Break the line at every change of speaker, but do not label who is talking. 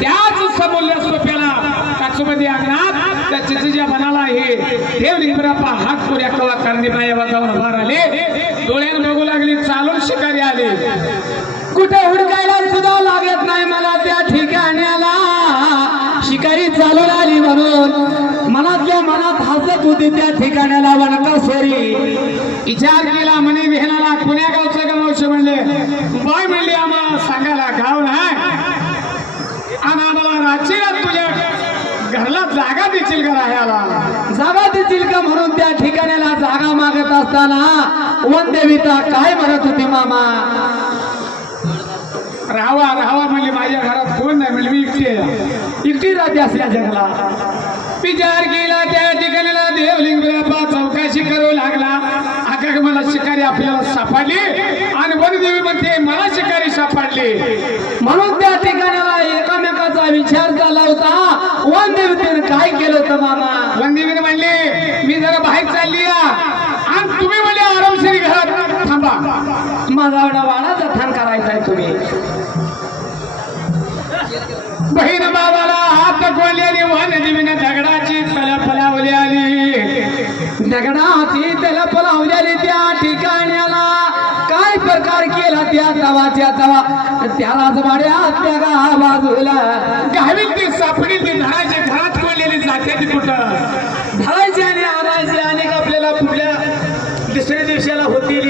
त्याच समोरल्या सोप्याला काचूमध्ये अंगणात त्या चिचीच्या मनाला हे देव लिंगरापा हात पुऱ्या कवा करणे बाया जाऊन बाहेर आले डोळ्यानं बघू लागली चालून शिकारी आले.
कुठे हुडकायला सुद्धा लागत नाही मला त्या ठिकाण्याला. शिकारी चालून आली म्हणून. मनातल्या मनात हसत होती त्या ठिकाण्याला वनका सोरी
विचार केला म्हणे विहनाला पुण्या गावचं का मावशी म्हणले. बाय म्हणली आम्हाला सांगायला गाव नाही. आणि आम्हाला रात तुझ्या घरला जागा देतील का राहायला?
जागा देतील का म्हणून त्या ठिकाण्याला जागा मागत असताना? वनदेवीता काय म्हणत होती मामा?
राहावा राहावा म्हणजे माझ्या घरात कोण नाही म्हणजे मी एकटी आहे.
एकटी राहते असल्या जगला
विचार केला त्या ठिकाणीला देवलिंग चौकशी करू लागला. आता मला शिकारी आपल्याला सापडली. आणि वनदेवी म्हणते मला शिकारी सापडली.
म्हणून त्या ठिकाणाला एकामेकाचा विचार झाला होता. वनदेवतेने काय केलं होतं मामा?
वनदेवीने म्हणले मी जरा बाहेर चालली या आणि तुम्ही म्हणले आरामशीर घरात थांबा.
माझा एवढा वाडाचा ठाण करायचा आहे तुम्ही.
बहीण बाबाला हात कोणलेली वनदेवीने दगडाची तला फलावली आली.
दगडाची त्याला पलावल्याने त्या ठिकाण्याला. काय प्रकार केला त्या तवाच्या तवा? त्यालाच वाड्या त्या गा बाजूला.
गावी ती सापडी ती धराच्या घरात कोणलेली जाते ती कुठं?
धरायचे आणि आणायचे अनेक आपल्याला पुढल्या दुसऱ्या दिवसाला होतील?